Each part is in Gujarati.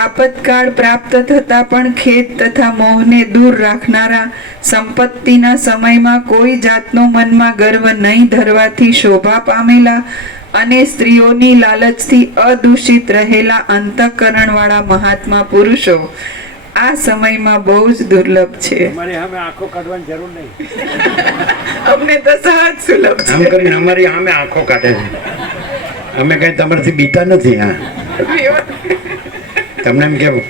આપતકાળ પ્રાપ્ત થતા પણ ખેદ તથા મોહને દૂર રાખનારા, સંપત્તિના સમયમાં કોઈ જાતનો મનમાં ગર્વ નહીં ધરવાથી શોભા પામેલા અને સ્ત્રીઓની લાલચથી અદૂષિત રહેલા અંતઃકરણવાળા મહાત્મા પુરુષો આ સમયમાં બહુ જ દુર્લભ છે. આંખો કાઢવાની જરૂર નહીં, અમને તો સહજ સુલભ છે. આમ કરીને અમારી સામે આંખો કાઢે છે. અમે કઈ તમારાથી બીતા નથી. હા, તમને એમ કેવું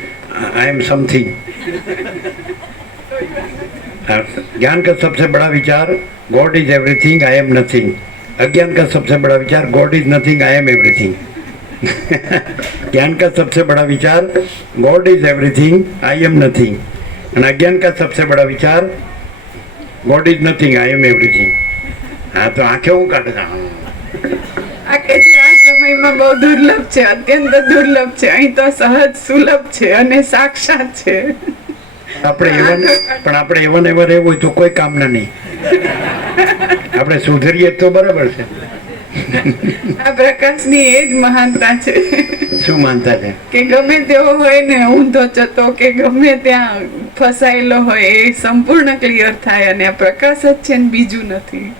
आई एम समथिंग. ज्ञान का सबसे बड़ा विचार God is everything, I am nothing. अज्ञान का सबसे बड़ा विचार God is nothing, I am everything. ज्ञान का सबसे बड़ा विचार God is everything, I am nothing. और अज्ञान का सबसे बड़ा विचार God is nothing, I am everything. हाँ, तो आंखें હું કાઢે છે. આ કે છે આ સમયમાં બહુ દુર્લભ છે, અત્યંત દુર્લભ છે. અહીં તો સહજ સુલભ છે અને સાક્ષાત છે. આપણે એવા ને એવા રહેવું હોય તો કોઈ કામના નહીં. આપણે સુધરીએ તો બરાબર છે. આ પ્રકાશની એ જ મહાનતા છે. શું માનતા છે? કે ગમે તેવો હોય ને ઊંધો જતો કે ગમે ત્યાં ફસાયેલો હોય એ સંપૂર્ણ ક્લિયર થાય અને આ પ્રકાશ જ છે ને બીજું નથી.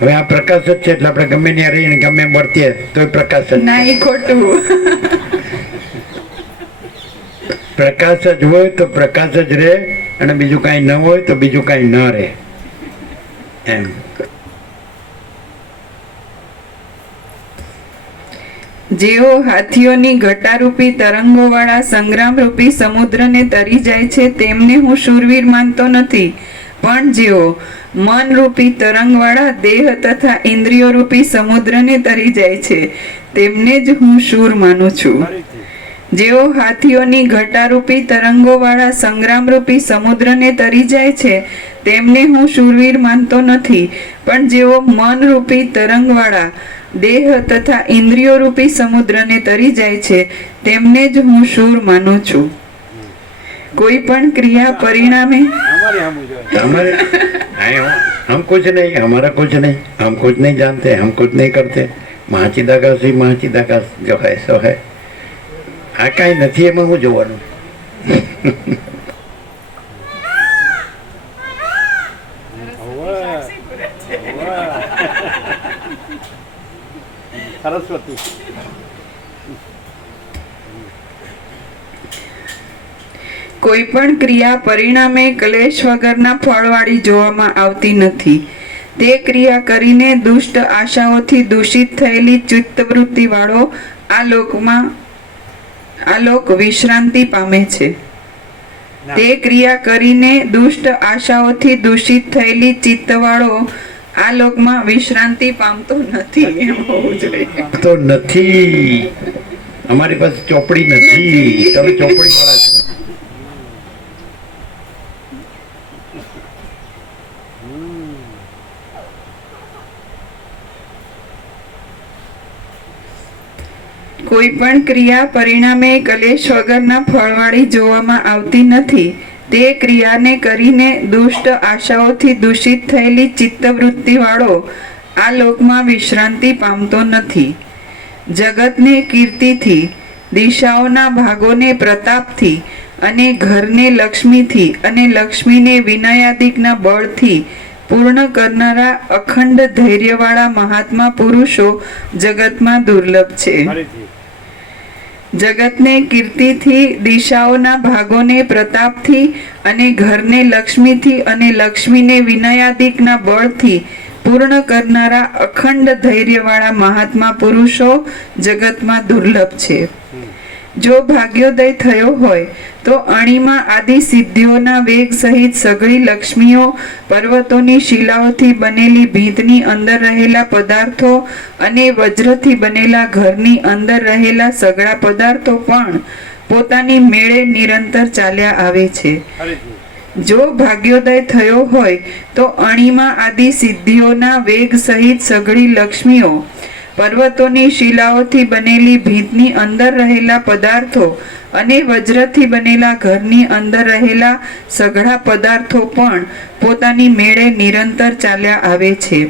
હવે આ પ્રકાશ જ છે એટલે આપણે ગમે ત્યાં રહીને ગમે વર્તીએ તો પ્રકાશ જ ના, એ ખોટું. પ્રકાશ જ હોય તો પ્રકાશ જ રહે અને બીજું કાંઈ ન હોય તો બીજું કાંઈ ન રહે એમ. જેઓ હાથીઓની ઘટારૂપી તરંગોવાળા સંગ્રામરૂપી સમુદ્રને તરી જાય છે તેમને હું શૂરવીર માનતો નથી, પણ જેઓ મનરૂપી તરંગવાળા દેહ તથા ઇન્દ્રિયોરૂપી સમુદ્રને તરી જાય છે તેમને જ હું શૂર માનું છું. જેઓ હાથીઓની ઘટારૂપી તરંગોવાળા સંગ્રામરૂપી સમુદ્રને તરી જાય છે તેમને હું શૂરવીર માનતો નથી, પણ જેઓ મનરૂપી તરંગવાળા દેહ તથા ઇન્દ્રિયોરૂપી સમુદ્રને તરી જાય છે તેમને જ હું શૂર માનું છું. કોઈ પણ ક્રિયા પરિણામે हम कुछ नहीं, हमारा कुछ नहीं, हम कुछ नहीं जानते, हम कुछ नहीं करते. महाचिदाकाशी महाचिदाकाश जो है सो है. આ કાંઈ નથી એમાં હું જોવાનું. સરસ્વતી કોઈ પણ ક્રિયા પરિણામે ક્લેશ વગરના ફળવાળી જોવામાં આવતી નથી. તે ક્રિયા કરીને દુષ્ટ આશાઓથી દૂષિત થયેલી ચિત્તવૃત્તિ વાળો આ લોક વિશ્રાંતિ પામે છે. તે ક્રિયા કરીને દુષ્ટ આશાઓથી દૂષિત થયેલી ચિત્તવાળો આ લોકમાં વિશ્રાંતિ પામતો નથી. એમ હોવું જોઈએ. તો નથી, અમારી પાસે ચોપડી નથી, તમે ચોપડી વાળા છો. કોઈ પણ ક્રિયા પરિણામે કલેશ વગરના ફળવાળી જોવામાં આવતી નથી. તે ક્રિયાને કરીને દુષ્ટ આશાઓથી દૂષિત થયેલી ચિત્તવૃત્તિ વાળો આ લોકમાં વિશ્રાંતિ પામતો નથી. જગતને કીર્તિથી, દિશાઓના ભાગોને પ્રતાપથી અને ઘરને લક્ષ્મીથી અને લક્ષ્મીને વિનયાદિકના બળથી પૂર્ણ કરનારા અખંડ ધૈર્યવાળા મહાત્મા પુરુષો જગતમાં દુર્લભ છે. જગતને કીર્તિથી, દિશાઓના ભાગોને પ્રતાપથી અને ઘરને લક્ષ્મીથી અને લક્ષ્મીને વિનયાદિકના બળથી પૂર્ણ કરનારા અખંડ ધૈર્યવાળા મહાત્મા પુરુષો જગતમાં દુર્લભ છે. જો ભાગ્યોદય થયો હોય તો અણીમાં આદિ સિદ્ધિઓના વેગ સહિત સઘળી લક્ષ્મીઓ, પર્વતોની શિલાઓથી બનેલી ભીંતની અંદર રહેલા પદાર્થો અને વજ્રથી બનેલા ઘરની અંદર રહેલા સઘળા પદાર્થો પણ પોતાની મેળે નિરંતર ચાલ્યા આવે છે. જો ભાગ્યોદય થયો હોય તો અણીમાં આદિ સિદ્ધિઓના વેગ સહિત સઘળી લક્ષ્મીઓ, પર્વતોની શિલાઓથી બનેલી ભીંતની અંદર રહેલા પદાર્થો અને વજ્રથી બનેલા ઘરની અંદર રહેલા સઘળા પદાર્થો પણ પોતાની મેળે નિરંતર ચાલ્યા આવે છે.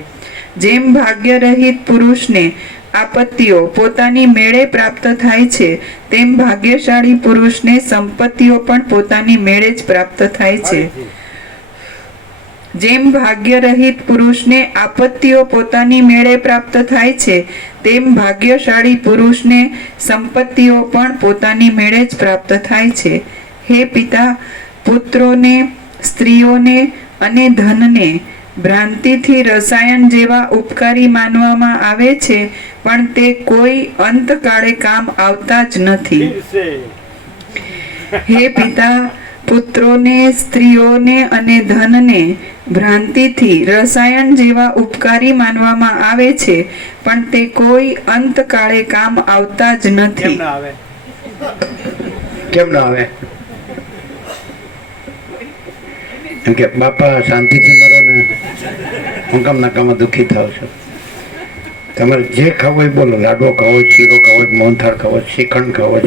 જેમ ભાગ્યરહિત પુરુષને આપત્તિઓ પોતાની મેળે પ્રાપ્ત થાય છે, તેમ ભાગ્યશાળી પુરુષને સંપત્તિઓ પણ પોતાની મેળે જ પ્રાપ્ત થાય છે. જેમ ભાગ્યરહિત પુરુષને આપત્તિઓ પોતાની મેળે પ્રાપ્ત થાય છે, તેમ ભાગ્યશાળી પુરુષને સંપત્તિઓ પણ પોતાની મેળે જ પ્રાપ્ત થાય છે. હે પિતા, પુત્રોને, સ્ત્રીઓને અને ધનને ભ્રાંતિથી રસાયણ જેવા ઉપકારી માનવામાં આવે છે, પણ તે કોઈ અંતકાળે કામ આવતા જ નથી. હે પિતા, પુત્રોને, સ્ત્રીઓને અને ધનને ભ્રાંતિથી રસાયણ જેવા ઉપકારી માનવામાં આવે છે, પણ તે કોઈ અંતકાળે કામ આવતા જ કેમ નથી. ના આવે? કેમ ના આવે? એમ કે બાપા શાંતિથી મરો ને, હું કામ નાકામાં દુઃખી થાવ છું. તમારે જે ખાવું હોય બોલો. લાડવો ખાવો, શીરો ખાવો, મોહનથાળ ખાવો, શ્રીખંડ ખાવો,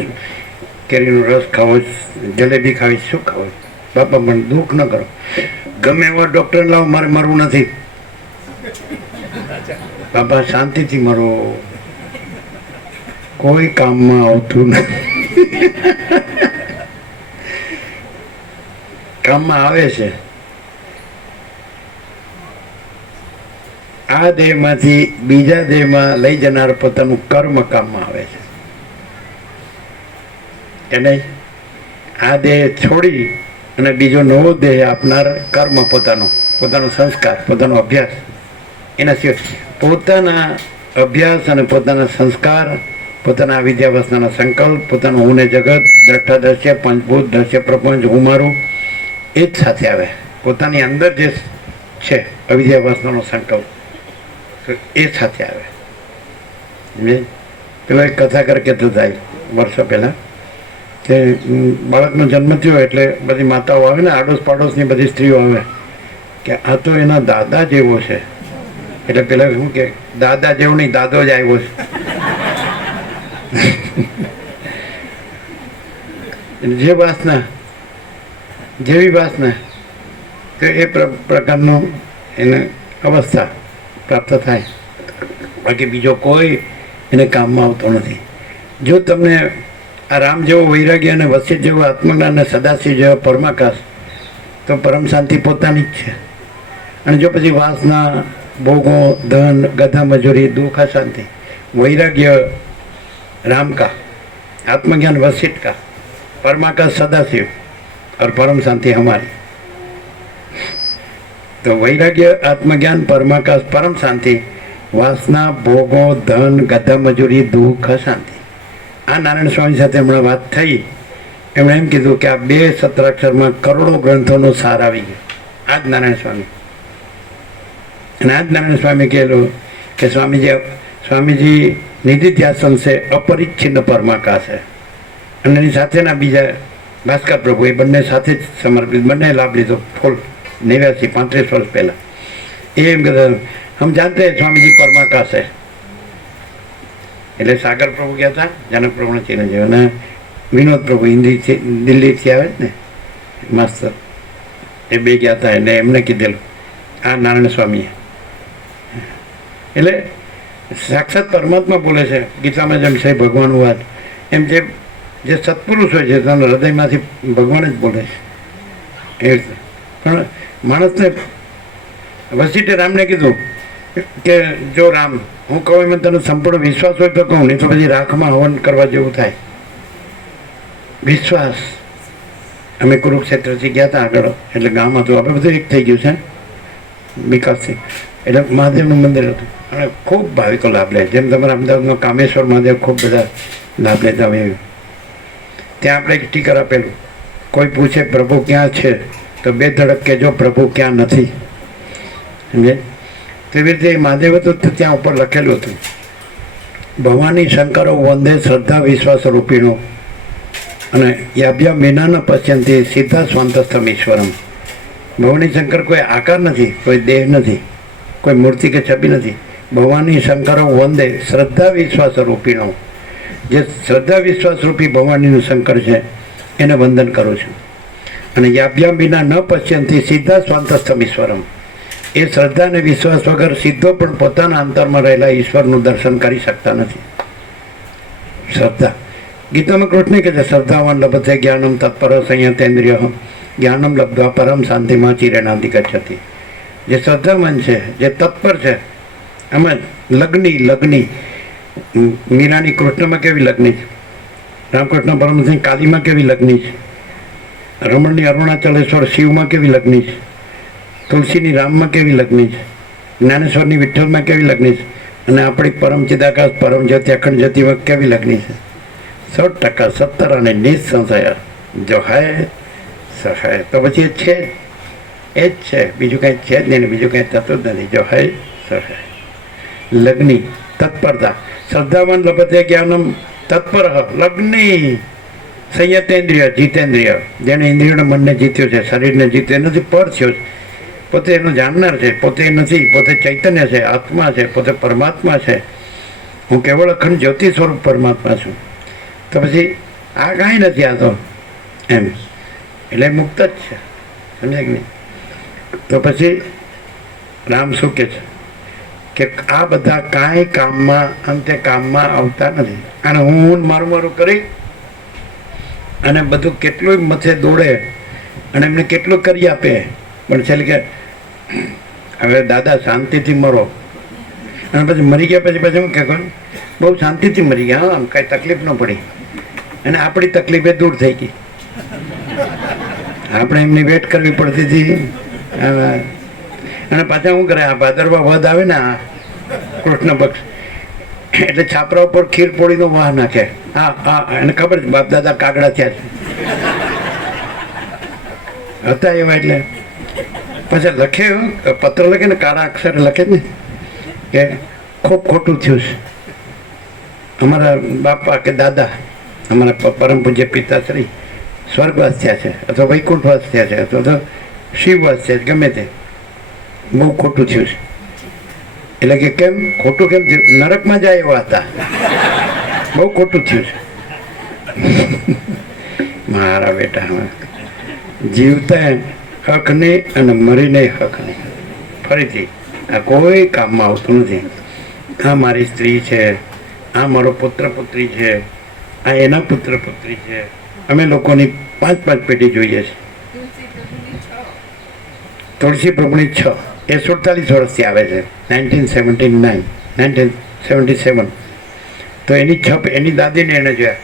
કેરીનો રસ ખાવો, જલેબી ખાવી, શું ખાવો? બાપા મને દુઃખ ન કરો. ગમે એવા ડૉક્ટર લાવો, મારે મરવું નથી. બાપા શાંતિથી મરો. કોઈ કામમાં આવતું નથી. કામમાં આવે છે. આ દેહમાંથી બીજા દેહમાં લઈ જનાર પોતાનું કર્મ કામમાં આવે છે. કે નહીં? આ દેહ છોડી અને બીજો નવો દેહ આપનાર કર્મ, પોતાનો સંસ્કાર, પોતાનો અભ્યાસ. એના સિવાય પોતાના અભ્યાસ અને પોતાના સંસ્કાર, પોતાના વિદ્યાવસ્થાના સંકલ્પ, પોતાનું હું ને જગત, દ્રષ્ટા દ્રશ્ય, પંચભૂત દ્રશ્ય પ્રપંચ, હું મારું, એ જ સાથે આવે. પોતાની અંદર જે છે અવિદ્યાવસ્થાનો સંકલ્પ, એ સાથે આવે. પેલો એક કથા કર કહેતો થાય વર્ષો પહેલાં કે બાળકનો જન્મ થયો એટલે બધી માતાઓ આવે ને, આડોશ પાડોશની બધી સ્ત્રીઓ આવે કે આ તો એના દાદા જેવો છે. એટલે પેલા શું કે, દાદા જેવો નહીં, દાદો જ આવ્યો છે. જે વાસના, જેવી વાસના, તો એ પ્રકારનું એને અવસ્થા પ્રાપ્ત થાય. બાકી બીજો કોઈ એને કામમાં આવતો નથી. જો તમને આ રામ જેવો વૈરાગ્ય અને વસિષ્ઠ જેવો આત્મજ્ઞાન અને સદાશિવ જેવો પરમાકાશ, તો પરમ શાંતિ પોતાની જ છે. અને જો પછી વાસના, ભોગો, ધન, ગધા મજૂરી, દુઃખ, અશાંતિ, વૈરાગ્ય राम का, आत्मज्ञान वशिष्ठ का, परमाकाश सदाशिव और परम शांति हमारी. तो वैराग्य, आत्मज्ञान, परमाकाश, परम शांति, वासना, भोगो, धन, गधा मजूरी, दुख, अशांति. आ नारायण स्वामी साथे हमણાં વાત થઈ. એમણે એમ કીધું કે આ બે સત્રાક્ષરમાં કરોડો ગ્રંથોનો સાર આવી ગયો. આ જ નારાયણ સ્વામી. અને આ જ નારાયણ સ્વામી કહેલું કે સ્વામીજી નિધિધ્યાસન છે, અપરિચ્છિન્ન પરમાકાશ છે. અને એની સાથેના બીજા ભાસ્કર પ્રભુ, એ બંને સાથે જ સમર્પિત, બંને લાભ લીધો ફૂલ 89-35 વર્ષ પહેલાં. એ એમ કહેતા, હમ જાણતે સ્વામીજી પરમાકાશ છે. એટલે સાગર પ્રભુ ગયા હતા, જનક પ્રભુના ચિરંજીવ, અને વિનોદ પ્રભુ હિન્દીથી, દિલ્હીથી આવે ને માસ્તર, એ બે ગયા હતા. એટલે એમને કીધેલું આ નારાયણ સ્વામીએ. એટલે સાક્ષાત પરમાત્મા બોલે છે ગીતામાં, જેમ છે ભગવાનનું વાત, એમ જે સત્પુરુષ હોય છે તેના હૃદયમાંથી ભગવાન જ બોલે છે. એ પણ માણસને વસિષ્ઠે રામને કીધું કે જો રામ, હું કહું એમાં તને સંપૂર્ણ વિશ્વાસ હોય તો કહું, નહીં તો પછી રાખમાં હવન કરવા જેવું થાય. વિશ્વાસ. અમે કુરુક્ષેત્રથી ગયા હતા આગળ, એટલે ગામ હતું, આપણે બધું એક થઈ ગયું છે વિકાસથી. એટલે મહાદેવનું મંદિર હતું અને ખૂબ ભાવિકો લાભ લે. જેમ તમારા અમદાવાદમાં કામેશ્વર મહાદેવ ખૂબ બધા લાભ લેતા હોય, ત્યાં આપણે એક સ્ટીકર આપેલું, કોઈ પૂછે પ્રભુ ક્યાં છે તો બે ધડક કહેજો પ્રભુ ક્યાં નથી. સમજે? તેવી રીતે મહાદેવ હતું તો ત્યાં ઉપર લખેલું હતું, ભવાની શંકરો વંદે શ્રદ્ધા વિશ્વાસ રૂપીણો અને યાભ્યા વિના પશ્યંતી સીધા સ્વાંતસ્થમ ઈશ્વરમ. ભવાની શંકર કોઈ આકાર નથી, કોઈ દેહ નથી, કોઈ મૂર્તિ કે છબી નથી. ભવાની શંકરો વંદે શ્રદ્ધા વિશ્વાસ રૂપીણો. જે શ્રદ્ધા વિશ્વાસ રૂપી ભવાનીનું શંકર છે એને વંદન કરું છું. અને યાભ્યામ વિના ન પશ્યંતી સીધા સ્વાંતસ્થમ ઈશ્વરમ. એ શ્રદ્ધા અને વિશ્વાસ વગર સીધો પણ પોતાના અંતરમાં રહેલા ઈશ્વરનું દર્શન કરી શકતા નથી. શ્રદ્ધા, ગીતામાં કૃષ્ણ કહે છે શ્રદ્ધાવાન લભતે જ્ઞાનમ તત્પર સંયતેન્દ્રિય જ્ઞાનમ લબ્ધવા પરમ શાંતિમાં ચિરેણાધિ ગચ્છતિ. જે શ્રદ્ધાવાન છે, જે તત્પર છે, એમાં લગ્ની મીરાની કૃષ્ણમાં કેવી લગ્ની છે, રામકૃષ્ણ પરમહંસની કાલીમાં કેવી લગ્ની છે, રમણની અરુણાચલેશ્વર શિવમાં કેવી લગ્ની છે, તુલસીની રામમાં કેવી લગ્ની છે, જ્ઞાનેશ્વરની વિઠ્ઠલમાં કેવી લગ્ની છે, અને આપણી પરમ ચિદાકાશ પરમ જ્યોતિ અખંડ જ્યોતિમાં કેવી લગ્ની છે. 100% 70 અને નિસંશય જો હૈ સહાય. તો પછી એ છે, એ જ છે, બીજું કંઈ છે જ નહીં, બીજું કંઈ થતું જ નથી. જો હૈ સહાય, લગ્ની, તત્પરતા. શ્રદ્ધાવાન લભતે જ્ઞાનમ તત્પર લગ્ની સંયતેન્દ્રિય જીતેન્દ્રિય. જેને ઇન્દ્રિયોના મનને જીત્યું છે, શરીરને જીત્યું નથી, પર થયો છે, પોતે એનું જાણનાર છે, પોતે નથી, પોતે ચૈતન્ય છે, આત્મા છે, પોતે પરમાત્મા છે. હું કેવળ અખંડ જ્યોતિ સ્વરૂપ પરમાત્મા છું. તો પછી આ કાંઈ નથી, આ તો એમ એટલે મુક્ત જ છે. સમજે કે નહીં? તો પછી રામ શું કહે છે કે આ બધા કાંઈ કામમાં અંતે કામમાં આવતા નથી. અને હું મારું કરી અને બધું કેટલું મથે દોડે અને એમને કેટલું કરી આપે, પણ છેલ્લે કે હવે દાદા શાંતિથી મરો. અને પછી મરી ગયા પછી હું કે બહુ શાંતિથી મરી ગયા, હા, કાંઈ તકલીફ ન પડી, અને આપણી તકલીફ દૂર થઈ ગઈ. આપણે એમની વેટ કરવી પડતી હતી. અને પાછા શું કરે, આ ભાદરવા વધ આવે ને, આ કૃષ્ણ પક્ષ, એટલે છાપરા ઉપર ખીર પોળીનો વાહ નાખે. હા, એને ખબર છે બાપ દાદા કાગડા થયા છે હતા એવા. એટલે પછી લખે, પત્ર લખે ને, કાળા અક્ષરે લખે ને કે ખૂબ ખોટું થયું છે. અમારા બાપા કે દાદા, અમારા પરમ પૂજ્ય પિતાશ્રી સ્વર્ગવાસ થયા છે, અથવા વૈકુંઠવાસ થયા છે, અથવા તો શિવવાસ થયા છે, ગમે તે, બહુ ખોટું થયું છે. એટલે કે કેમ ખોટું, કેમ થયું? નરકમાં જાય એવા હતા, બહુ ખોટું થયું છે. મારા બેટા, જીવતા હક નહીં અને મરીને હક નહીં. ફરીથી આ કોઈ કામમાં આવતું નથી. આ મારી સ્ત્રી છે, આ મારો પુત્ર પુત્રી છે, આ એના પુત્ર પુત્રી છે. અમે લોકોની 5 પેઢી જોઈએ છે. તુલસી પ્રભુની 6, એ 47 વર્ષથી આવે છે, 1977. તો એની 6, એની દાદીને એને જોયા,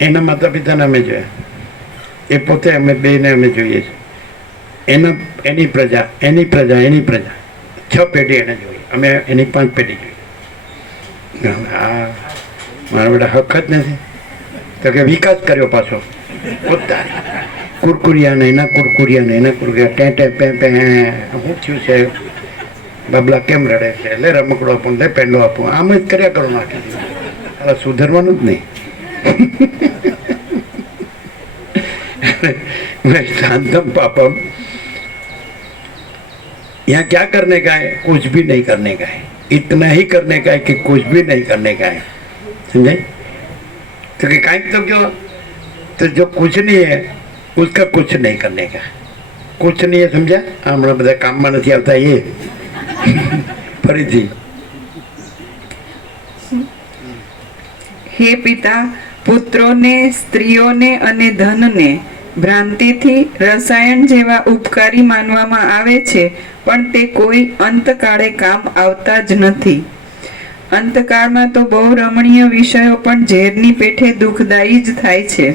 એના માતા પિતાને અમે જોયા, એ પોતે અમે બેને અમે જોઈએ છીએ. એની પ્રજા 6 પેઢી એને જોઈ, અમે એની 5 પેઢી જોઈ. હા, મારા બેટા હક જ નથી. તો કે વિકાસ કર્યો પાછો પોતાની કુરકુરિયાને એના ટેં પે શું થયું છે, બાબલા કેમ રડે છે, લે રમકડો આપું, લે પેંડો આપું, આમ જ કર્યા કરો. નાખી દીધું. હવે સુધરવાનું જ નહીં. શાંતમ પાપમ यहाँ क्या करने का है, कुछ भी नहीं करने का है, इतना ही करने का है कि कुछ भी नहीं करने का है. समझे? तो कि कांई तो क्यों, तो जो कुछ नहीं है उसका कुछ नहीं करने का. कुछ नहीं है, समझा? हमारा બધા કામમાં નથી આવતા એ. ફરીથી હે પિતા, પુત્રોને, સ્ત્રીઓને અને ધનને ભ્રાંતિથી રસાયણ જેવા ઉપકારી માનવામાં આવે છે, પણ તે કોઈ અંતકાળે કામ આવતા જ નથી. અંતકાળમાં તો બહુ રમણીય વિષયો પણ ઝેરની પેઠે દુઃખદાયી જ થાય છે.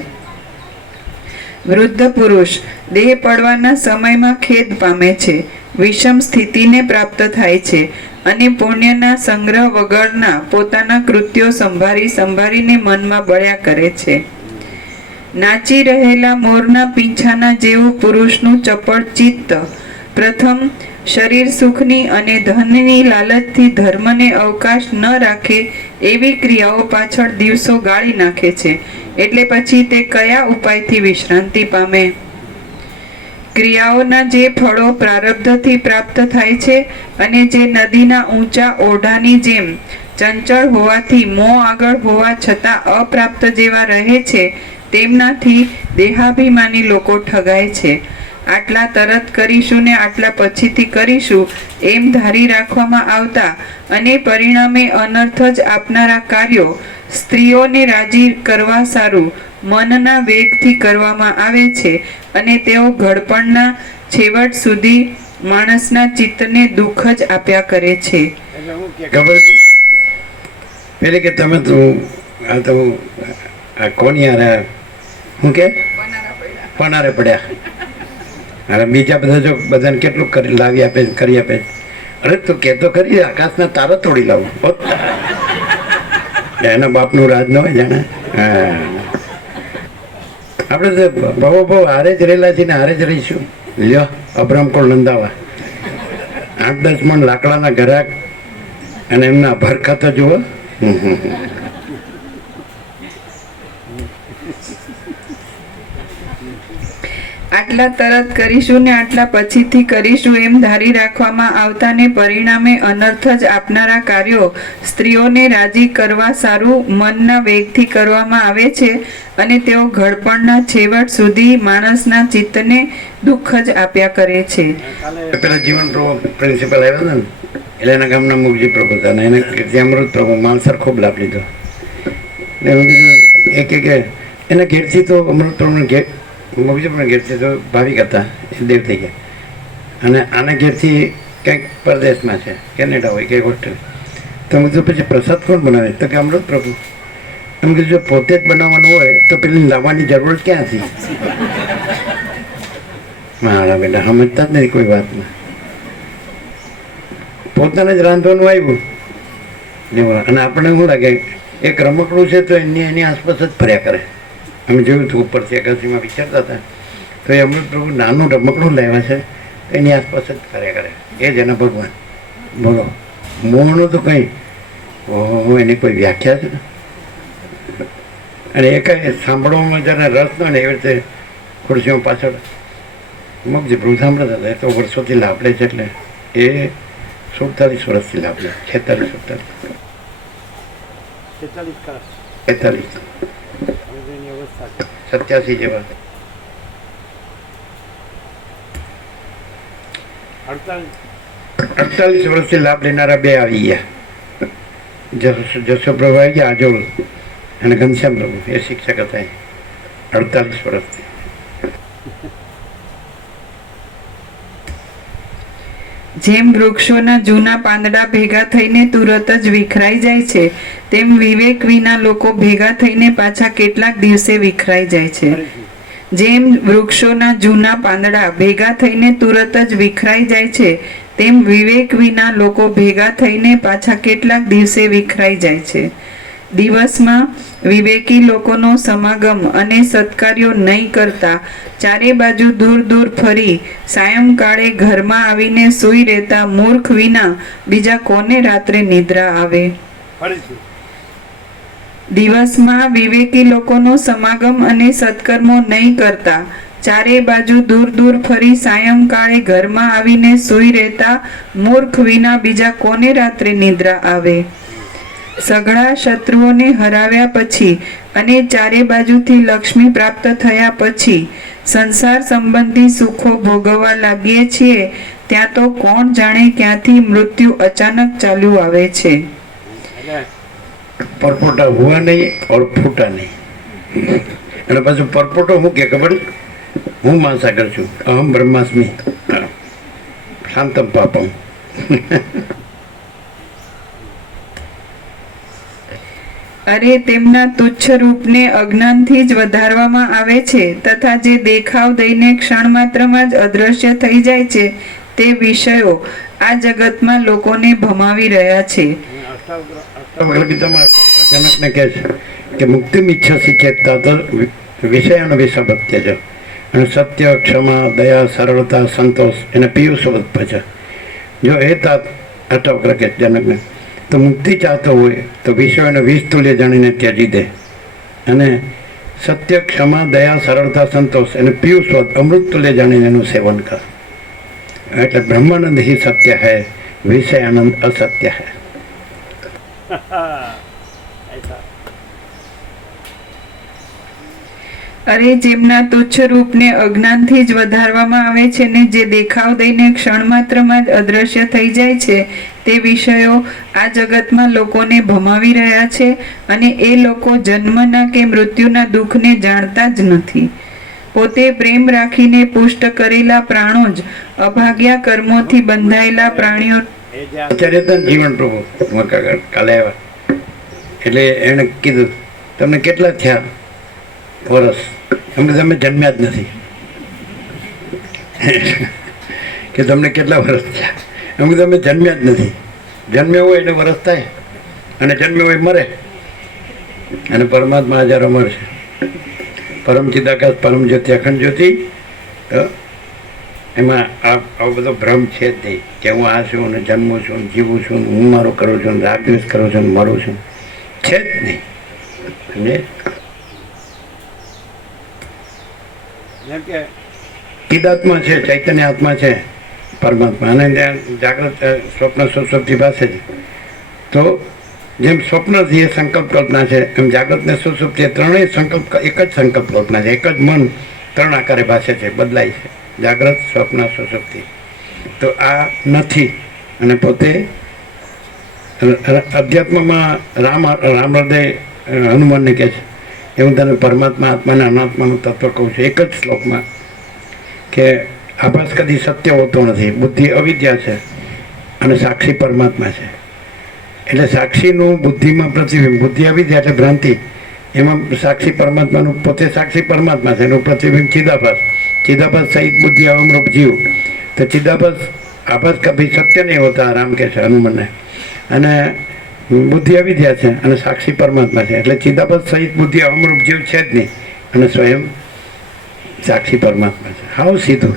વૃદ્ધ પુરુષ દેહ પડવાના સમયમાં ખેદ પામે છે, વિષમ સ્થિતિને પ્રાપ્ત થાય છે, અને પુણ્યના સંગ્રહ વગરના પોતાના કૃત્યો સંભાળીને મનમાં બળ્યા કરે છે. નાચી રહેલા મોરના પીંછાના જેવું પુરુષનું ચપળ ચિત્ત પ્રથમ શરીર સુખની અને ધનની લાલચથી ધર્મને અવકાશ ન રાખે એવી ક્રિયાઓ પાછળ દિવસો ગાળી નાખે છે. એટલે પછી તે કયા ઉપાયથી વિશ્રાંતિ પામે? ક્રિયાઓના જે ફળો પ્રારબ્ધથી પ્રાપ્ત થાય છે અને જે નદીના ઊંચા ઓઢાની જેમ ચંચળ હોવાથી મોં આગળ હોવા છતાં અપ્રાપ્ત જેવા રહે છે, તેમનાથી દેહાભિમાની લોકો ઠગાય છે. આટલા તરત કરીશું ને આટલા પછીથી કરીશું એમ ધારી રાખવામાં આવતા અને પરિણામે અનર્થ જ આપનારા કાર્યો સ્ત્રીઓને રાજી કરવા સારું મનના વેગથી કરવામાં આવે છે અને તેઓ ઘડપણના છેવટ સુધી માણસના ચિત્તને દુઃખ જ આપ્યા કરે છે. એટલે હું કે ખબર છે? પેલી કે તમે તો આ તો આ કોની યાર શું કે પનારે પડ્યા. અરે બીજા બધા જો બધાને કેટલું કરી લાવી આપે કરી આપે. અરે તું કહેતો ખરી આકાશના તારા તોડી લાવું એના બાપનું રાજ ન હોય જાણે. હા આપણે તો બહુ હારે જ રહેલા છીએ ને હારે જ રહીશું. લ્યો અબ્રમકોળ નંદાવા 8-10 મણ લાકડાના ઘરાક અને એમના ભરખા તો જુઓ. આટલા તરત કરીશું ને આટલા પછીથી કરીશું એમ ધારી રાખવામાં આવતા ને પરિણામે અનર્થ જ આપનારા કાર્યો સ્ત્રીઓને રાજી કરવા સારું મનના વેગથી કરવામાં આવે છે અને તેઓ ઘડપણના છેવટ સુધી માણસના ચિત્તને દુઃખ જ આપ્યા કરે છે. પેલા જીવન પ્રભુ પ્રિન્સિપલ આવ્યા હતા ને એટલે એના ગામના મુખજી પ્રભુ હતા ને એને અમૃત પ્રભુ માણસર ખૂબ લાભ લીધો. એનું કીધું કે એના ઘેરથી તો અમૃત પ્રભુના ઘેર મુખજી પ્રભુના ઘેરથી તો ભાવિક હતા એ દેવ થઈ ગયા અને આના ઘેરથી કંઈક પરદેશમાં છે કેનેડા હોય કંઈક હોસ્ટેલ. તો મેં કીધું પછી પ્રસાદ કોણ બનાવે તો કે અમૃત પ્રભુ. એમ કીધું જો પોતે જ બનાવવાનું હોય તો પેલી લાવવાની જરૂર ક્યાંથી? મારા બેટા સમજતા જ નથી કોઈ વાતમાં. પોતાને જ રાંધવાનું આવ્યું અને આપણને શું લાગે એક રમકડું છે તો એની આસપાસ જ ફર્યા કરે. અમે જોયું હતું ઉપરથી અગાસીમાં વિચારતા હતા તો એ અમૃત પ્રભુ નાનું રમકડું લાવ્યા છે એની આસપાસ જ ફર્યા કરે. એ જ એના ભગવાન. બોલો મોહનું તો કંઈ ઓહો એની કોઈ વ્યાખ્યા છે અને એ કાંઈ સાંભળવામાં જ્યારે રસ ન ને એવી રીતે ખુરશીઓ પાછળ મુખજી પ્રભુ સાંભળતા હતા. એ તો વર્ષોથી લાભ લે છે એટલે એ 47 વર્ષથી લાભ લે. 46 એની અવસ્થા છે. 87 જેવા 48 વર્ષથી લાભ લેનારા બે આવી ગયા. જશો પ્રભુ આવી ગયા આજોલ અને ઘનશ્યામ પ્રભુ એ શિક્ષક હતા 48 વર્ષથી. જેમ વૃક્ષોના જૂના પાંદડા ભેગા થઈને તુરત જ વિખરાઈ જાય છે તેમ વિવેક વિના લોકો ભેગા થઈને પાછા કેટલાક દિવસે વિખરાઈ જાય છે. જેમ વૃક્ષોના જૂના પાંદડા ભેગા થઈને તુરત જ વિખરાઈ જાય છે તેમ વિવેક વિના લોકો ભેગા થઈને પાછા કેટલાક દિવસે વિખરાઈ જાય છે. દિવસમાં વિવેકી લોકોનો સમાગમ અને સત્કાર્યો નહીં કરતા ચારે બાજુ દૂર દૂર ફરી સાયંકાળે ઘરમાં આવીને સૂઈ રહેતા મૂર્ખ વિના બીજા કોને રાત્રે નિદ્રા આવે? દિવસમાં વિવેકી લોકોનો સમાગમ અને સત્કર્મો નહીં કરતા ચારે બાજુ દૂર દૂર ફરી સાયંકાળે ઘરમાં આવીને સૂઈ રહેતા મૂર્ખ વિના બીજા કોને રાત્રે નિદ્રા આવે? સઘળા શત્રુઓને હરાવ્યા પછી અને ચારે બાજુથી લક્ષ્મી પ્રાપ્ત થયા પછી સંસાર સંબંધી સુખો ભોગવવા લાગીએ છીએ ત્યાં તો કોણ જાણે ક્યાંથી મૃત્યુ અચાનક ચાલ્યું આવે છે. પરપોટા હુआ નહીં और ફૂટા નહીં. અને પાછું પરપોટો હું કે ખબર હું મહાસાગર છું અહમ બ્રહ્માસ્મિ શાંતમ પાપમ. અરે તેમના તુચ્છ રૂપને અજ્ઞાનથી જ વધારવામાં આવે છે તથા જે દેખાવ દઈને ક્ષણ માત્રમાં જ અદ્રશ્ય થઈ જાય છે તે વિષયો આ જગતમાં લોકોને ભમાવી રહ્યા છે. જનકને કહે છે કે મુક્તિ ઈચ્છસી ચેતતા તો વિષયાનો વિષભક્ત્ય છે અને સત્ય ક્ષમા દયા સરળતા સંતોષ એને પિયુષવત ભજ. જો એ તાત અટવક્ર કે જનકને તો મુક્તિ ચાહતો હોય તો વિષયોને વિષ તુલ્ય જાણીને ત્યજી દે અને સત્ય ક્ષમા દયા સરળતા સંતોષ એને પિયુષવત અમૃત તુલ્ય જાણીને એનું સેવન કર. એટલે બ્રહ્માનંદ ही सत्य है विषय आनंद असत्य है. અરે જેમના તુચ્છ રૂપને અજ્ઞાનથી જ વધારવામાં આવે છે ને જે દેખાવ દઈને ક્ષણ માત્રમાં જ અદ્રશ્ય થઈ જાય છે, તે વિષયો આ જગતમાં લોકોને ભમાવી રહ્યા છે અને એ લોકો જન્મના કે મૃત્યુના દુઃખને જાણતા જ નથી. પોતે પ્રેમ રાખીને પુષ્ટ કરેલા પ્રાણો જ અભાગ્યા કર્મોથી બંધાયેલા પ્રાણીઓ. એ જે આચાર્ય હતા ને જીવન પ્રભુ કાલે આવ્યા એટલે એણે કીધું તમને કેટલા થયા વર્ષ? એમ કે તમે જન્મ્યા જ નથી. કે તમને કેટલા વર્ષ થયા? એમ કે તમે જન્મ્યા જ નથી. જન્મ્યો હોય એટલે વર્ષ થાય અને જન્મ્યો હોય મરે. અને પરમાત્મા હજાર અમર છે. પરમ ચિદાકાશ પરમ જ્યોતિ અખંડ જ્યોતિ. એમાં આવો બધો ભ્રમ છે જ નહીં કે હું આ છું ને જન્મું છું ને જીવું છું ને હું મારું કરું છું ને રાગદ્વેષ કરું છું ને મરું છું, છે જ નહીં. સમજે? જેમ કે ચિદાત્મા છે, ચૈતન્ય આત્મા છે પરમાત્મા. અને ત્યાં જાગ્રત સ્વપ્ન સુષુપ્તિ પાસે છે. તો જેમ સ્વપ્નથી એ સંકલ્પ કલ્પના છે એમ જાગ્રત ને સુષુપ્તિ એ ત્રણેય સંકલ્પ એક જ સંકલ્પ કલ્પના છે. એક જ મન ત્રણ આકારે ભાષે છે, બદલાય છે. જાગ્રત, સ્વપ્ન, સુષુપ્તિ. તો આ નથી. અને પોતે અધ્યાત્મમાં રામ હૃદય હનુમાનને કહે છે એ હું તને પરમાત્મા આત્માને અનાત્માનું તત્વ કહું છું એક જ શ્લોકમાં, કે આભાસ કદી સત્ય હોતો નથી. બુદ્ધિ અવિદ્યા છે અને સાક્ષી પરમાત્મા છે. એટલે સાક્ષીનું બુદ્ધિમાં પ્રતિબિંબ, બુદ્ધિ અવિદ્યા એટલે ભ્રાંતિ, એમાં સાક્ષી પરમાત્માનું પોતે સાક્ષી પરમાત્મા છે. એનું પ્રતિબિંબ ચિદાભાસ. ચિદાભાસ સહિત બુદ્ધિ અવમરૂપ જીવ. તો ચિદાભાસ આભાસ કભી સત્ય નહીં હોતા, રામ કહે છે હનુમાનને. અને બુદ્ધિ અવિદ્યા છે અને સાક્ષી પરમાત્મા છે. એટલે ચિદાભાસ સહિત બુદ્ધિ અવમરૂપ જીવ છે જ નહીં અને સ્વયં સાક્ષી પરમાત્મા છે. હાવ સીધું.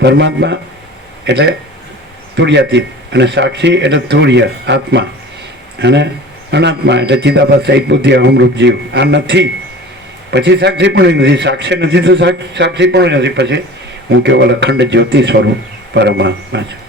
પરમાત્મા એટલે તુર્યાતીત અને સાક્ષી એટલે તુર્ય આત્મા અને અનાત્મા એટલે ચિદાભાસ સહિત બુદ્ધિ અવમરૂપ જીવ. આ નથી પછી સાક્ષી પણ નથી. સાક્ષી નથી તો સાક્ષી પણ નથી. પછી હું કેવલ અખંડ જ્યોતિ સ્વરૂપ પરમાત્મા છું.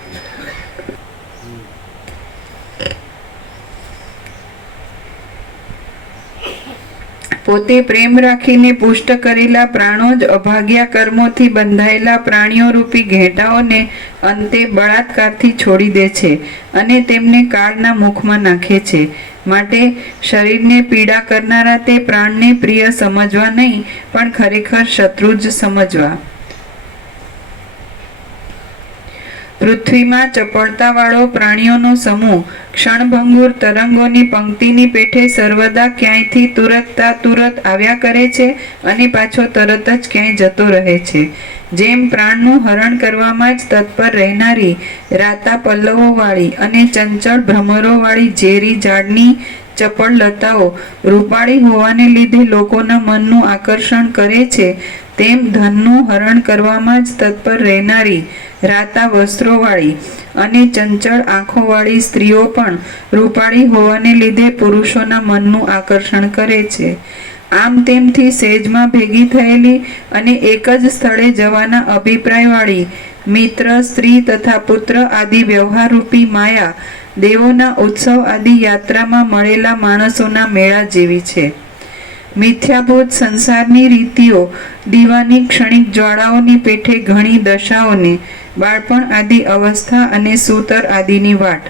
પોતે પ્રેમ રાખીને પુષ્ટ કરેલા પ્રાણો જ અભાગ્યા કર્મોથી બંધાયેલા પ્રાણીઓ રૂપી ઘેટાઓને અંતે બળાત્કારથી છોડી દે છે અને તેમને કાળના મુખમાં નાખે છે. માટે શરીરને પીડા કરનારા તે પ્રાણને પ્રિય સમજવા નહીં, પણ ખરેખર શત્રુ જ સમજવા. પૃથ્વીમાં ચપળતાવાળો પ્રાણીઓનો સમૂહ ક્ષણભંગુર તરંગોની પંક્તિની પેઠે સર્વદા ક્યાંયથી તુરત આવ્યા કરે છે અને પાછો તરત જ ક્યાંય જતો રહે છે. જેમ પ્રાણનું હરણ કરવામાં જ તત્પર રહેનારી રાતા પલ્લવોવાળી અને ચંચળ ભ્રમરોવાળી ઝેરી ઝાડની ચપળ લતાઓ રૂપાળી હોવાને લીધે લોકોના મનનું આકર્ષણ કરે છે, તેમ ધનનું હરણ કરવામાં જ તત્પર રહેનારી રાતા વસ્ત્રોવાળી અને ચંચળ આંખોવાળી સ્ત્રીઓ પણ રૂપાળી હોવાને લીધે પુરુષોના મનનું આકર્ષણ કરે છે. આમ તેમથી સેજમાં ભેગી થયેલી અને એક જ સ્થળે જવાના અભિપ્રાયવાળી મિત્ર, સ્ત્રી તથા પુત્ર આદિ વ્યવહારરૂપી માયા દેવોના ઉત્સવ આદિ યાત્રામાં મળેલા માણસોના મેળા જેવી છે. મિથ્યાભૂત સંસારની રીતિઓ દીવાની ક્ષણિક જ્વાળાઓની પેઠે ઘણી દશાઓને, બાળપણ આદિ અવસ્થા અને સૂતર આદિની વાટ.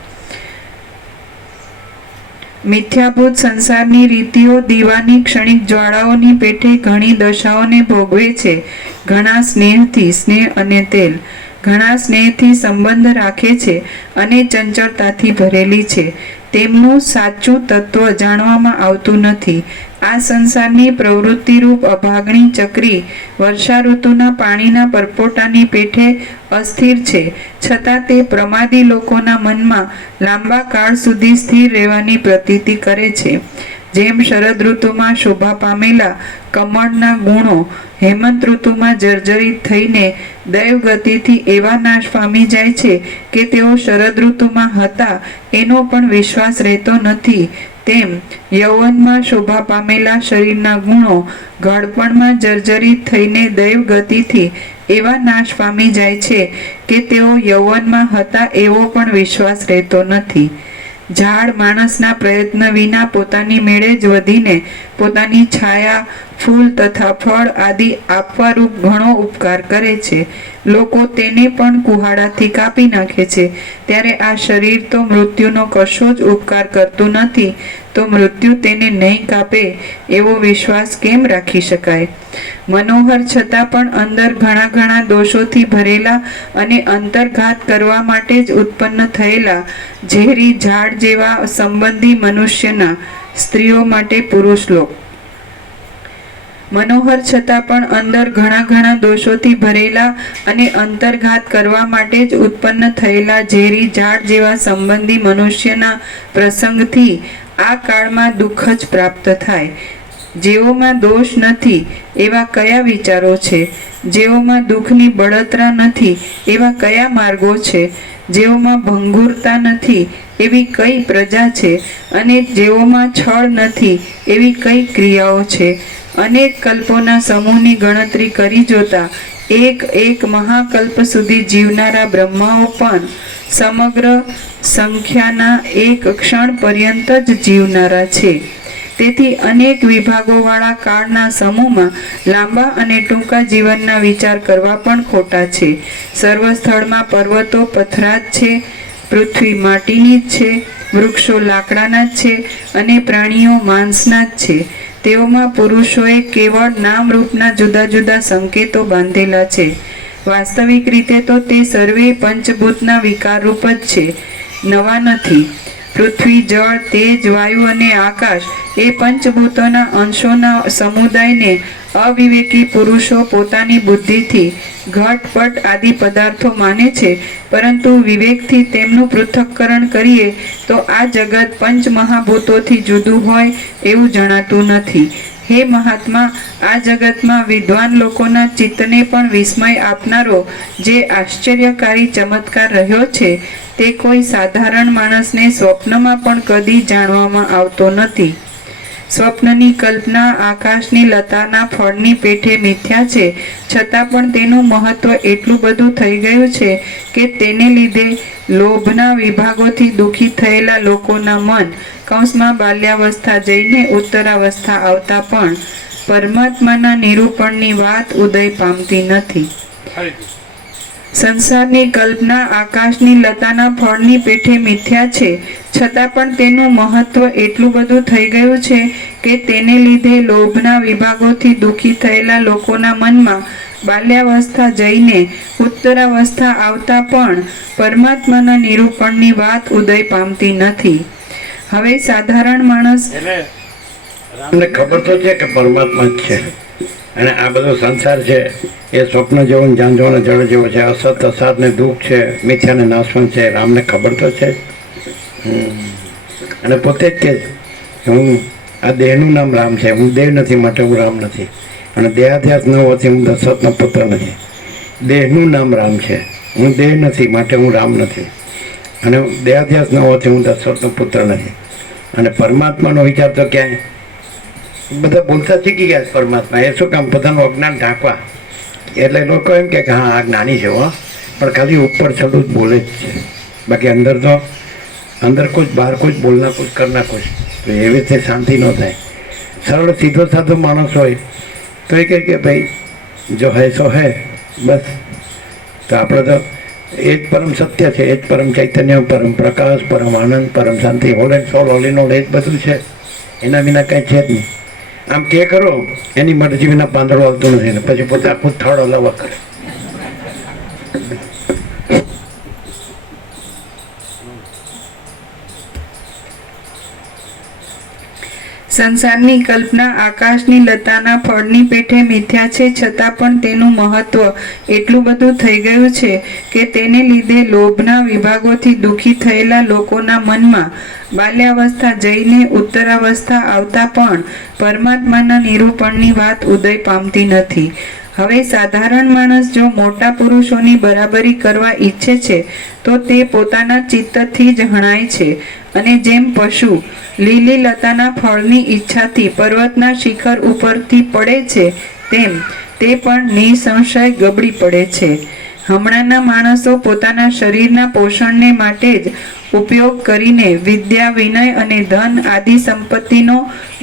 મિથ્યાભૂત સંસારની રીતિઓ દીવાની ક્ષણિક જ્વાળાઓની પેઠે ઘણી દશાઓને ભોગવે છે. ઘણા સ્નેહથી, સ્નેહ અને તેલ, ઘણા સ્નેહથી સંબંધ રાખે છે અને ચંચળતાથી ભરેલી છે. તેમનું સાચું તત્વ જાણવામાં આવતું નથી. આ સંસારની પ્રવૃત્તિરૂપ અભાગણી ચક્રી વર્ષા ઋતુના પાણીના પરપોટાની પેઠે અસ્થિર છે, છતાં તે પ્રમાદી લોકોના મનમાં લાંબા કાળ સુધી સ્થિર રહેવાની પ્રતીતિ કરે છે. જેમ શરદ ઋતુમાં શોભા પામેલા કમળના ગુણો હેમંત ઋતુમાં જર્જરિત થઈને દૈવ ગતિથી એવા નાશ પામી જાય છે કે તેઓ શરદ ઋતુમાં હતા એનો પણ વિશ્વાસ રહેતો નથી, તેમ યૌવનમાં શોભા પામેલા શરીરના ગુણો ઘડપણમાં જર્જરિત થઈને દૈવ ગતિથી એવા નાશ પામી જાય છે કે તેઓ યૌવનમાં હતા એવો પણ વિશ્વાસ રહેતો નથી. ઝાડ માણસના પ્રયત્ન વિના પોતાની મેળે જ વધીને પોતાની છાયા, ફૂલ તથા ફળ આદિ આપવા રૂપ ઘણો ઉપકાર કરે છે. લોકો તેને પણ કુહાડાથી કાપી નાખે છે. ત્યારે આ શરીર તો મૃત્યુનો કશો જ ઉપકાર કરતું નથી, તો મૃત્યુ તેને નહીં કાપે એવો વિશ્વાસ કેમ રાખી શકાય? મનોહર છતાં પણ અંદર ઘણા ઘણા દોષોથી ભરેલા અને અંતર્ઘાત કરવા માટે જ ઉત્પન્ન થયેલા ઝેરી ઝાડ જેવા સંબંધી મનુષ્યના સ્ત્રીઓ માટે પુરુષલોક. મનોહર છતાં પણ અંદર ઘણા ઘણા દોષોથી ભરેલા અને અંતર્ઘાત કરવા માટે જ ઉત્પન્ન થયેલા ઝેરી ઝાડ જેવા સંબંધી મનુષ્યના પ્રસંગથી આ કાળમાં દુઃખ જ પ્રાપ્ત થાય. જેઓમાં દોષ નથી એવા કયા વિચારો છે? જેઓમાં દુઃખની બળતરા નથી એવા કયા માર્ગો છે? જેઓમાં ભંગુરતા નથી એવી કઈ પ્રજા છે? અને જેઓમાં છળ નથી એવી કઈ ક્રિયાઓ છે? અનેક કલ્પોના સમૂહની ગણતરી કરી જોતા એક એક મહાકલ્પ સુધી જીવનારા બ્રહ્માઓ પણ સમગ્ર સંખ્યાના એક ક્ષણ પર્યંત જ જીવનારા છે. તેથી અનેક વિભાગોવાળા કાળના સમૂહમાં લાંબા અને ટૂંકા જીવનના વિચાર કરવા પણ ખોટા છે. સર્વ સ્થળમાં પર્વતો પથરા જ છે, પૃથ્વી માટીની જ છે, વૃક્ષો લાકડાના જ છે અને પ્રાણીઓ માંસના જ છે. તેઓમાં પુરુષોએ કેવળ નામ રૂપના જુદા જુદા સંકેતો બાંધેલા છે. વાસ્તવિક રીતે તો તે સર્વે પંચભૂતના વિકાર રૂપ જ છે, નવા નથી. પૃથ્વી, જળ, તેજ, વાયુ અને આકાશ એ પંચભૂતોના અંશોના સમુદાયને અવિવેકી પુરુષો પોતાની બુદ્ધિથી ઘટપટ આદિ પદાર્થો માને છે, પરંતુ વિવેકથી તેમનું પૃથક્કરણ કરીએ તો આ જગત પંચમહાભૂતોથી જુદું હોય એવું જણાતું નથી. હે મહાત્મા, આ જગતમાં વિદ્વાન લોકોના ચિત્તને પણ વિસ્મય આપનારો જે આશ્ચર્યકારી ચમત્કાર રહ્યો છે તે કોઈ સાધારણ માણસને સ્વપ્નમાં પણ કદી જાણવામાં આવતો નથી. સ્વપ્નની કલ્પના આકાશની લતાના ફળની પેઠે મિથ્યા છે, છતાં પણ તેનું મહત્વ એટલું બધું થઈ ગયું છે કે તેને લીધે લોભના વિભાગોથી દુઃખી થયેલા લોકોના મન કૌંસમાં બાલ્યાવસ્થા જઈને ઉત્તરાવસ્થા આવતા પણ પરમાત્માના નિરૂપણની વાત ઉદય પામતી નથી. સંસારની કલ્પના આકાશની લતાના ફળની પેઠે મિથ્યા છે, છતાં પણ તેનું મહત્વ એટલું બધું થઈ ગયું છે કે તેને લીધે લોભના વિભાગોથી દુઃખી થયેલા લોકોના મનમાં બાલ્યાવસ્થા જઈને ઉત્તરાવસ્થા આવતા પણ પરમાત્માના નિરૂપણની વાત ઉદય પામતી નથી. હવે સાધારણ માણસ અમને ખબર તો છે કે પરમાત્મા જ છે, અને આ બધો સંસાર છે એ સ્વપ્ન જેવો ને જાંજવાનો જળ જેવો છે, અસત અસાત ને દુઃખ છે, મિથ્યા ને નાશવંત છે. રામને ખબર તો છે, અને પોતે જ કે હું આ દેહનું નામ રામ છે, હું દેહ નથી માટે હું રામ નથી, અને દેહાધ્યાસ ન હોવાથી હું દશરથનો પુત્ર નથી. દેહનું નામ રામ છે, હું દેહ નથી માટે હું રામ નથી, અને દેહાધ્યાસ ન હોવાથી હું દશરથનો પુત્ર નથી. અને પરમાત્માનો વિચાર તો ક્યાંય બધા બોલતા શીખી ગયા છે. પરમાત્મા એ શું કામ? પોતાનું અજ્ઞાન ઢાંકવા. એટલે લોકો એમ કે હા આ જ્ઞાની છે હો, પણ ખાલી ઉપર છલું જ બોલે જ છે, બાકી અંદર તો અંદર કુછ બહાર કુછ બોલના કુછ કરના કુછ. તો એવી રીતે શાંતિ ન થાય. સરળ સીધો સાધો માણસ હોય તો એ કહે કે ભાઈ જો હૈ સો હૈ, બસ. તો આપણે તો એ જ પરમ સત્ય છે, એ જ પરમ ચૈતન્ય, પરમ પ્રકાશ, પરમ આનંદ, પરમ શાંતિ, whole and soul, all in all, એ જ બધું છે. એના વિના કંઈ છે જ નહીં. આમ કે કરો એની મરજી વિના પાંદડો આવતું નથી, ને પછી પોતે આખું થડ હલાવવા કરે. સંસારની કલ્પના આકાશની લતાના ફળની પેઠે મિથ્યા છે, છતાં પણ તેનું મહત્વ એટલું બધું થઈ ગયું છે કે તેને લીધે લોભના વિભાગોથી દુઃખી થયેલા લોકોના મનમાં બાલ્યાવસ્થા જઈને ઉત્તરાવસ્થા આવતા પણ પરમાત્માના નિરૂપણની વાત ઉદય પામતી નથી. હવે સાધારણ માણસ જો મોટા પુરુષોની બરાબરી કરવા ઈચ્છે છે તો તે પોતાના ચિત્તથી જ હણાય છે, અને જેમ પશુ લીલી લતાના ફળની ઈચ્છાથી પર્વતના શિખર ઉપરથી પડે છે તેમ તે પણ નિસંશય ગબડી પડે છે. હમણાંના માણસો પોતાના શરીરના પોષણને માટે જ ઉપયોગ કરીને વિદ્યા, વિનય અને ધન આદિ સંપત્તિનો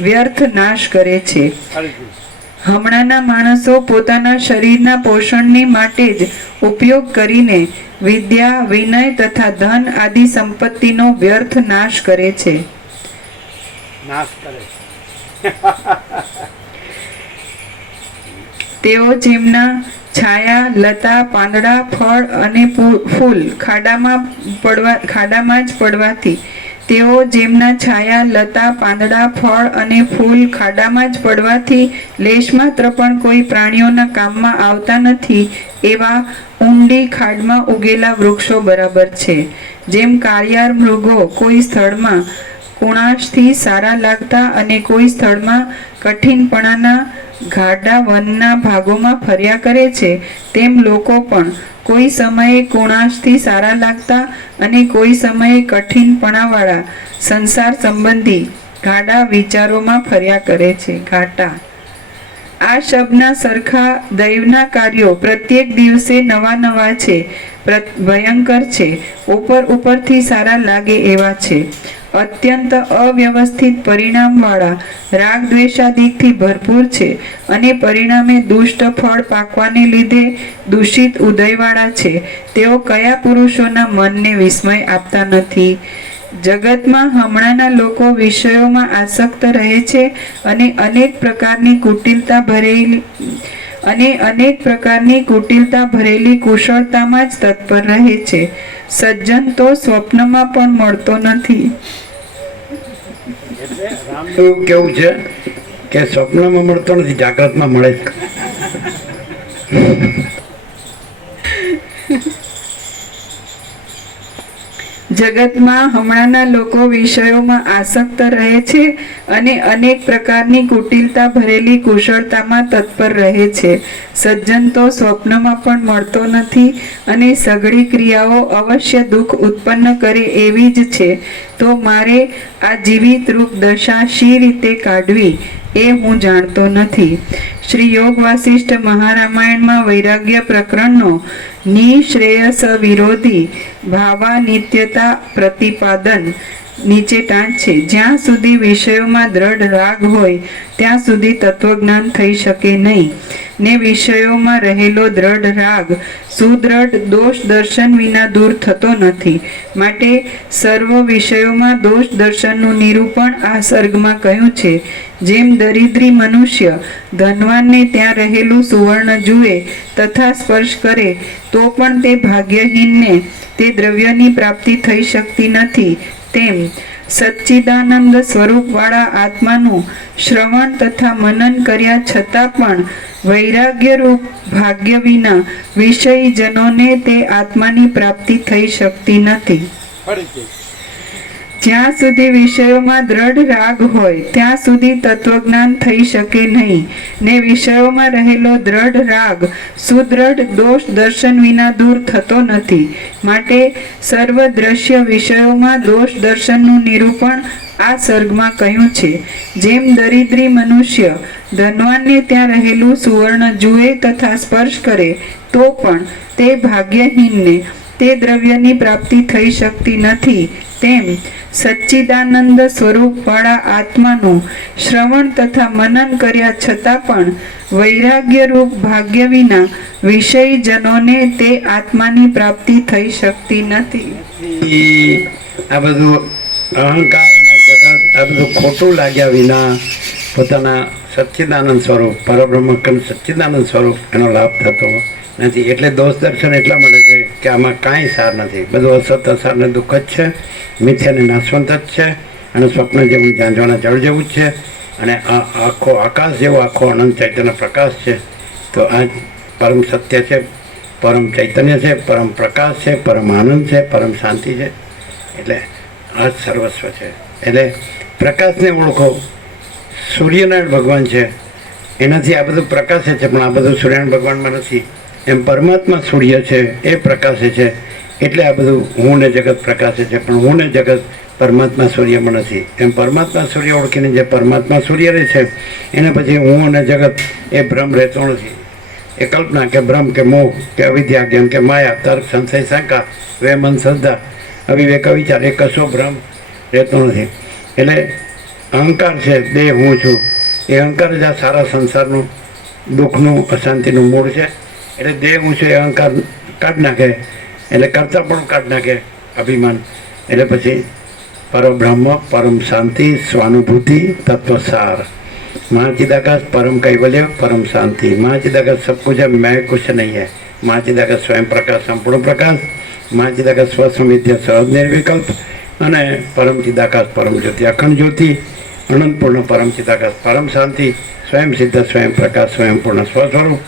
વ્યર્થ નાશ કરે છે. ફરીથી હમણાંના માણસો પોતાના શરીરના પોષણને માટે જ ઉપયોગ કરીને વિદ્યા, વિનય તથા ધન આદિ સંપત્તિનો વ્યર્થ નાશ કરે છે. નાશ કરે. તેઓ જેમના છાયા, લતા, પાંદડા, ફળ અને ફૂલ ખાડામાં જ પડવાથી તેઓ જેમના છાયા, લતા, પાંદડા, ફળ અને ફૂલ ખાડામાં જ પડવાથી લેશમાત્ર પણ કોઈ પ્રાણીઓના કામમાં આવતા નથી એવા ઊંડી ખાડમાં ઉગેલા વૃક્ષો બરાબર છે. જેમ કાળિયાર મૃગો કોઈ સ્થળમાં કુણાશથી સારા લાગતા અને કોઈ સ્થળમાં કઠિનપણાના ગાઢા વનના ભાગોમાં ફર્યા કરે છે, તેમ લોકો પણ કોઈ સમયે કુણાશથી સારા લાગતા અને કોઈ સમયે કઠિનપણાવાળા સંસાર સંબંધી ગાઢા વિચારોમાં ફર્યા કરે છે. ઘાટા આ શબ્દના સરખા દૈવના કાર્યો પ્રત્યેક દિવસે નવા નવા છે, ભયંકર છે, ઉપરથી સારા લાગે એવા છે, અત્યંત અવ્યવસ્થિત પરિણામવાળા રાગ દ્વેષાદિકથી ભરપૂર છે અને પરિણામે દુષ્ટ ફળ પાકવાને લીધે દૂષિત ઉદયવાળા છે. તેઓ કયા પુરુષોના મનને વિસ્મય આપતા નથી? જગતમાં હમણાંના લોકો વિષયોમાં આસક્ત રહે છે અને અનેક પ્રકારની કુટિલતા ભરેલી કુશળતામાં જ તત્પર રહે છે. સજ્જન તો સ્વપ્નમાં પણ મળતો નથી. એટલે રામ એવું કેવું છે કે સ્વપ્નમાં મળતો નથી, જાગ્રતમાં મળે છે. જગતમાં હમણાંના લોકો વિષયોમાં આસક્ત રહે છે અને અનેક પ્રકારની કુટિલતા ભરેલી કુશળતામાં તત્પર રહે છે. સજ્જન તો સ્વપ્નમાં પણ મળતો નથી અને સઘળી ક્રિયાઓ અવશ્ય દુઃખ ઉત્પન્ન કરે એવી જ છે. તો મારે આ જીવિત રૂપ દશા શી રીતે કાઢવી એ હું જાણતો નથી. શ્રી યોગ વાસિષ્ઠ મહારામાયણમાં વૈરાગ્ય પ્રકરણનો નિશ્રેયસ વિરોધી ભાવાનિત્યતા પ્રતિપાદન નીચે ટાંચ છે. જ્યાં સુધી વિષયોમાં દ્રઢ રાગ હોય ત્યાં સુધી તત્વજ્ઞાન થઈ શકે નહીં, ને વિષયોમાં રહેલો દ્રઢ રાગ સુદ્રઢ દોષ દર્શન વિના દૂર થતો નથી. માટે સર્વ વિષયોમાં દોષ દર્શનનું નિરૂપણ આ સર્ગમાં કહ્યું છે. જેમ દરિદ્રી મનુષ્ય ધનવાનને ત્યાં રહેલું સુવર્ણ જુએ તથા સ્પર્શ કરે તો પણ તે ભાગ્યહીનને તે દ્રવ્યની પ્રાપ્તિ થઈ શકતી નથી, તેમ સચ્ચિદાનંદ સ્વરૂપવાળા આત્માનું શ્રવણ તથા મનન કર્યા છતાં પણ વૈરાગ્યરૂપ ભાગ્ય વિના વિષયીજનોને તે આત્માની પ્રાપ્તિ થઈ શકતી નથી. ફરીથી જ્યાં સુધી વિષયોમાં દ્રઢ રાગ હોય ત્યાં સુધી તત્વજ્ઞાન થઈ શકે નહીં, ને વિષયોમાં રહેલો દ્રઢ રાગ સુદ્રઢ દોષ દર્શન વિના દૂર થતો નથી. માટે સર્વ દ્રશ્ય વિષયોમાં દોષ દર્શનનું નિરૂપણ આ સર્ગમાં કહ્યું છે. જેમ દરિદ્રી મનુષ્ય ધનવાનને ત્યાં રહેલું સુવર્ણ જુએ તથા સ્પર્શ કરે તો પણ તે ભાગ્યહીનને તે દ્રવ્યની પ્રાપ્તિ થઈ શકતી નથી, તેમ સચ્ચિદાનંદ સ્વરૂપવાળા આત્માનું શ્રવણ તથા મનન કર્યા છતાં પણ વૈરાગ્યરૂપ ભાગ્ય વિના વિષયીજનોને તે આત્માની પ્રાપ્તિ થઈ શકતી નથી. આ બધું અહંકાર અને જગત આ બધું ખોટું લાગ્યા વિના પોતાના સચ્ચિદાનંદ સ્વરૂપ પરબ્રહ્મ સચ્ચિદાનંદ સ્વરૂપ એનો લાભ થતો નથી. એટલે દોષ દર્શન એટલા મળે છે કે આમાં કાંઈ સાર નથી, બધું અસત અસાર ને દુઃખ જ છે, મિથ્યા ને નાશવંત જ છે, અને સ્વપ્ન જેવું ઝાંઝવાના જળ જેવું જ છે, અને આ આખો આકાશ જેવો આખો અનંત ચૈતન્ય પ્રકાશ છે. તો આ પરમ સત્ય છે, પરમ ચૈતન્ય છે, પરમ પ્રકાશ છે, પરમ આનંદ છે, પરમ શાંતિ છે. એટલે આ જ સર્વસ્વ છે. એટલે પ્રકાશને ઓળખો. સૂર્યનારાયણ ભગવાન છે, એનાથી આ બધું પ્રકાશે છે, પણ આ બધું સૂર્યનારાયણ ભગવાનમાં નથી. એમ પરમાત્મા સૂર્ય છે, એ પ્રકાશે છે, એટલે આ બધું હું ને જગત પ્રકાશે છે, પણ હું ને જગત પરમાત્મા સૂર્યમાં નથી. એમ પરમાત્મા સૂર્ય ઓળખીને જે પરમાત્મા સૂર્ય રહે છે એને પછી હું અને જગત એ ભ્રમ રહેતો નથી. એ કલ્પના કે ભ્રમ કે મોહ કે અવિદ્યા જ્ઞાન કે માયા તર્ક સંશય શંકા વેમન શ્રદ્ધા અવિવેક વિચાર એ કશો ભ્રમ રહેતો નથી. એટલે અહંકાર છે દેહ હું છું, એ અહંકાર જ આ સારા સંસારનું દુઃખનું અશાંતિનું મૂળ છે. એટલે દેહ હું છું એ અહંકાર કાઢી નાખે, એટલે કરતા પણ કાઢી નાખે અભિમાન. એટલે પછી પરબ્રહ્મ પરમ શાંતિ સ્વાનુભૂતિ તત્વસાર महाचिदाकाश परम कैवल्य परम शांति. महाचिदाकाश सब कुछ है, मैं कुछ नहीं है. महाचिदाकाश स्वयं प्रकाश संपूर्ण प्रकाश. महाचिदाकाश स्वसमित्य सहज निर्विकल्प અને પરમ ચિદાકાશ પરમ જ્યોતિ અખંડ જ્યોતિ અનંતપૂર્ણ પરમ ચિદાકાશ परम शांति स्वयं सिद्ध स्वयं प्रकाश स्वयं पूर्ण स्वस्वरूप.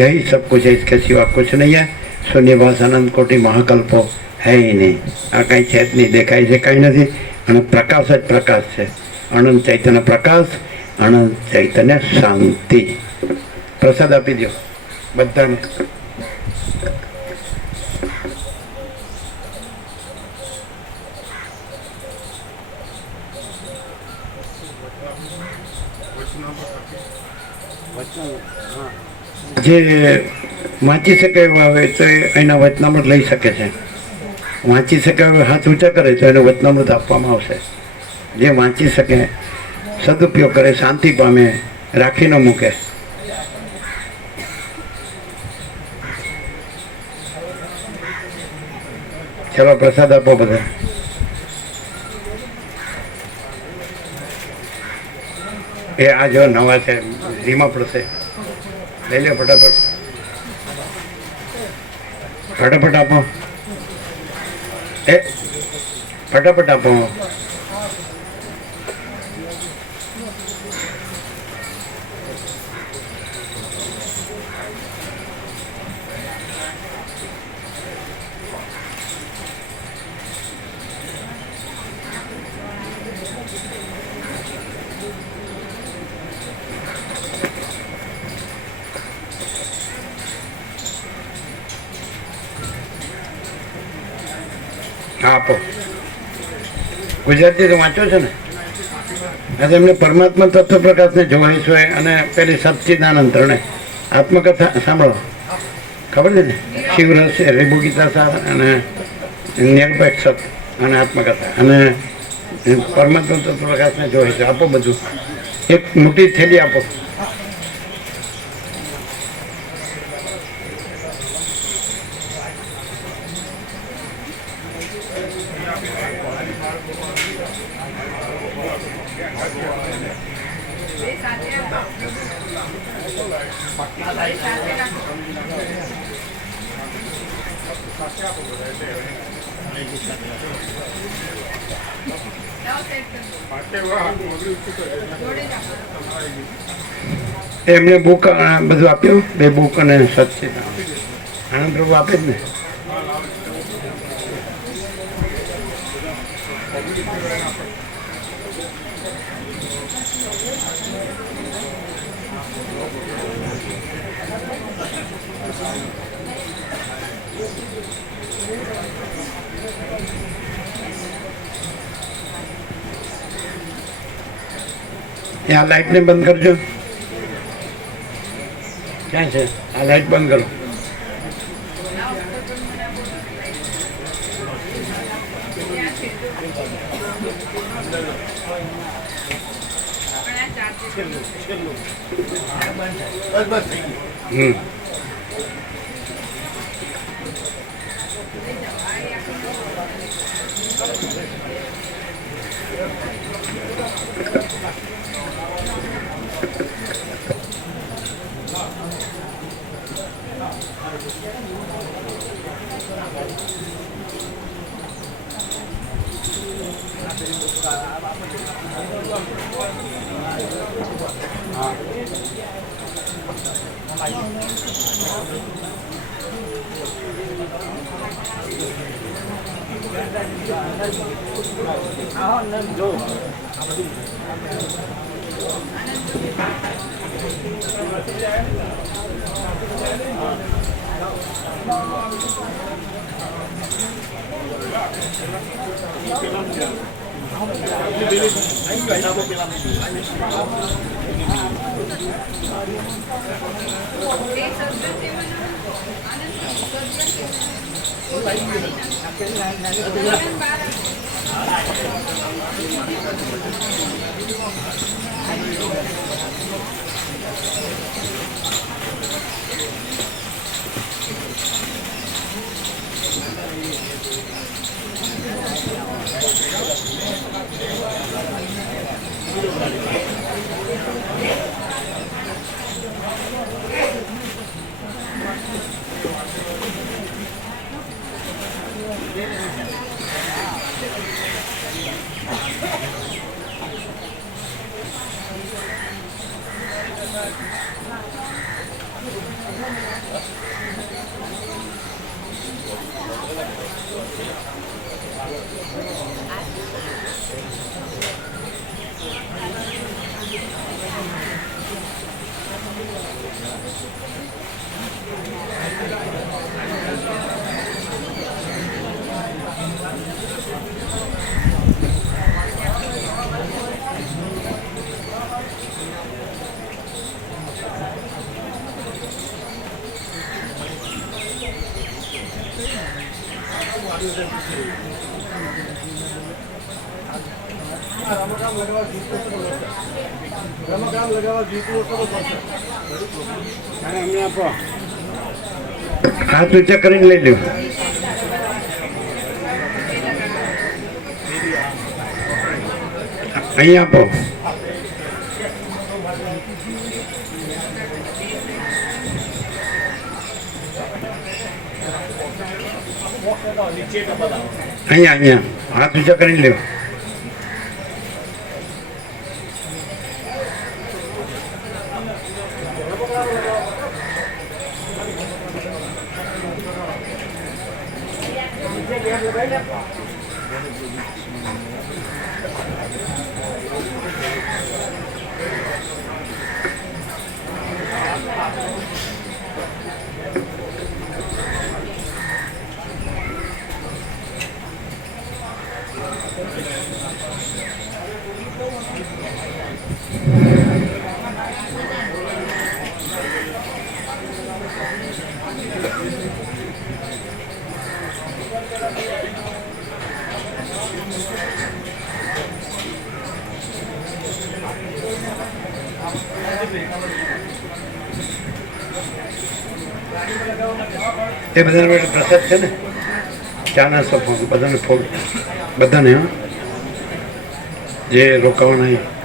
यही सब कुछ है, इसके सिवा कुछ नहीं है. शून्यवास अनंत कोटि महाकल्पो है ही नहीं. આ કંઈ છે જ નહીં, દેખાય છે કંઈ નથી. અને પ્રકાશ જ પ્રકાશ છે. અનંત ચૈતન્ય પ્રકાશ, અનંત ચૈતન્ય શાંતિ. પ્રસાદ આપી દો બધાને. જે વાંચી શકે એવા હોય તો એના વચનામૃત લઈ શકે છે. વાંચી શકે હવે હાથ ઊંચા કરે તો એને વચનામૃત આપવામાં આવશે. જે વાંચી શકે, સદુપયોગ કરે, શાંતિ પામે, રાખી ન મૂકે. ચલો પ્રસાદ આપો બધા. એ આ જો નવા છે, ધીમા પડશે. લઈ લો ફટાફટ, ફટાફટ આપો. એ ફટાફટ આપો. હા આપો. ગુજરાતી તો વાંચો છે ને? આજે એમને પરમાત્મા તત્વ પ્રકાશને જોવાય છે અને પેલી સચ્ચિદાનંદ ત્રણે આત્મકથા સાંભળો, ખબર છે ને? શિવરસ, રેબુ ગીતા સાર અને નિરપેક્ષ અને આત્મકથા અને પરમાત્મા તત્વ પ્રકાશને જોવાય છે. આપો બધું, એક મોટી થેલી આપો. એમને બુક બધું આપ્યું, 2 બુક અને સચ્ચિદ આનંદ પ્રભુ આપે જ ને. આ લાઇટને બંધ કરજો. ક્યાં છે આ લાઇટ? બંધ કરો. અમને આપો. હાથ ઊંચા કરીને લઈ લ્યો. અહીં આપો. અહીંયા અહીંયા હાથ ઊંચા કરીને લ્યો. એ બધાને માટે પ્રસાદ છે ને, ચા નાસ્તો બધાને ફોડ બધાને, હા જે રોકાવાના